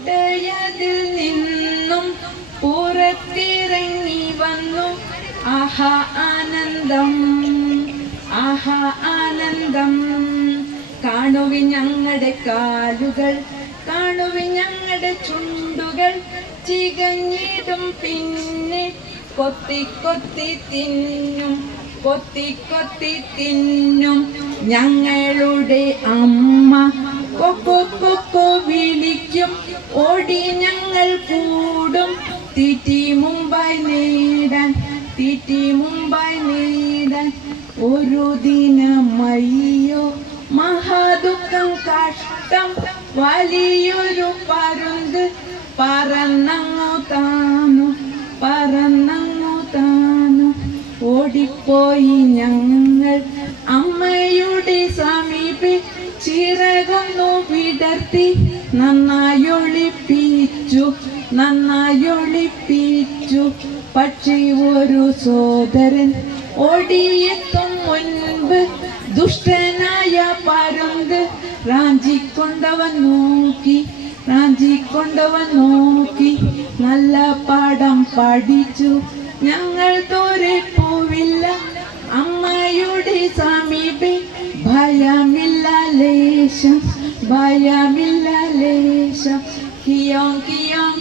ിൽ നിന്നും പുറത്തിറങ്ങി വന്നു. ആഹാ ആനന്ദം, ആഹാ ആനന്ദം. കാണുവിൻ ഞങ്ങളുടെ കാലുകൾ, കാണുവിൻ ഞങ്ങളുടെ ചുണ്ടുകൾ, ചികഞ്ഞിടും പിന്നെ കൊത്തി കൊത്തി തിന്നും, കൊത്തി കൊത്തി തിന്നും. ഞങ്ങളുടെ അമ്മ കൊക്കോ കൊക്കോ വിളിക്കും, ഓടി ഞങ്ങൾ കൂടും. തീറ്റി മുമ്പായി നേടാൻ, തീറ്റി മുമ്പായി നേടാൻ. ഒരു ദിനമയ്യോ മഹാദുഃഖം കഷ്ടം, വലിയൊരു പരുന്ത് പറന്നങ്ങു താന്നു, പറന്നങ്ങു താന്നു. ഓടിപ്പോയി ഞങ്ങൾ അമ്മയുടെ സമീപെ, ചിറകൊന്നു വിടർത്തി നന്നായൊളിപ്പിച്ചു, നന്നായൊളിപ്പിച്ചു. പക്ഷി ഒരു സോദരൻ ഓടിയെത്തും മുൻപ്, ദുഷ്ടനായ പരുന്ത് റാഞ്ചിക്കൊണ്ടവൻ നോക്കി, റാഞ്ചിക്കൊണ്ടവൻ നോക്കി. നല്ല പാഠം പഠിച്ചു ഞങ്ങൾ, തോരെ പോവില്ല അമ്മയുടെ സമീപെ. ഭയമില്ല ലേശം, ഭയമില്ല ലേശം. കിയോം കിയോം